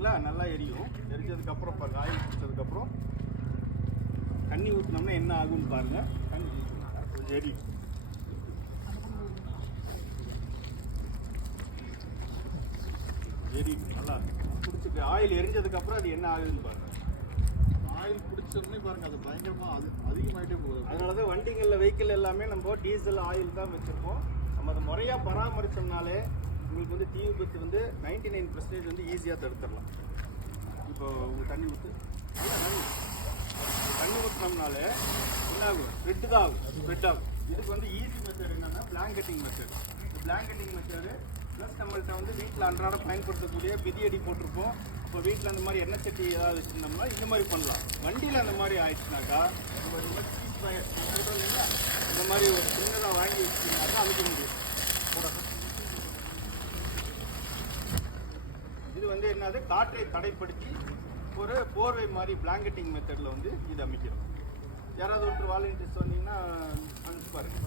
பார்த்தீங்களா, நல்லா எரியும். எரிஞ்சதுக்கப்புறம் பாருங்கள், ஆயில் பிடிச்சதுக்கப்புறம் தண்ணி ஊற்றினோம்னா என்ன ஆகும்னு பாருங்கள். தண்ணி கொஞ்சம் எரியும். எரியும் நல்லா பிடிச்சிட்டு ஆயில் எரிஞ்சதுக்கப்புறம் அது என்ன ஆகுதுன்னு பாருங்கள். ஆயில் பிடிச்சோம்னே பாருங்கள், அது பயங்கரமாக அதிகமாகிட்டே போகுது. அதனால தான் வண்டிகளில் வெஹிக்கிள் எல்லாமே நம்ம டீசல் ஆயில் தான் வச்சுருக்கோம். நம்ம அதை முறையாக பராமரித்தோம்னாலே உங்களுக்கு வந்து தீ விபத்து வந்து 99% வந்து ஈஸியாக தடுத்துடலாம். இப்போ உங்கள் தண்ணி ஊற்றினோம்னாலே என்ன ஆகும், ஸ்ப்ரெட்டு தான் ஆகும், ஸ்ப்ரெட் ஆகும். இதுக்கு வந்து ஈஸி மெத்தட் என்னென்னா பிளாங்கெட்டிங் மெத்தட். இந்த பிளாங்கெட்டிங் மெத்தடு ப்ளஸ் நம்மள்கிட்ட வந்து வீட்டில் அன்றாட பயன்படுத்தக்கூடிய மிதியடி போட்டிருப்போம். இப்போ வீட்டில் அந்த மாதிரி எண்ணெய் சட்டி ஏதாவது வச்சுருந்தோம்னா இந்த மாதிரி பண்ணலாம். வண்டியில் அந்த மாதிரி ஆயிடுச்சுனாக்கா இந்த மாதிரி ஒரு சின்னதாக வாங்கி வச்சுருந்தாக்கா அமைக்க முடியும். இது வந்து என்னது, காற்றை தடைப்படுத்தி ஒரு போர்வை மாதிரி பிளாங்கெட்டிங் மெத்தடில் வந்து இது அமைக்கிறோம். யாராவது ஒருத்தர் வாலண்டியர்ஸ் வந்தீங்கன்னா அனுப்பிச்சு பாருங்க.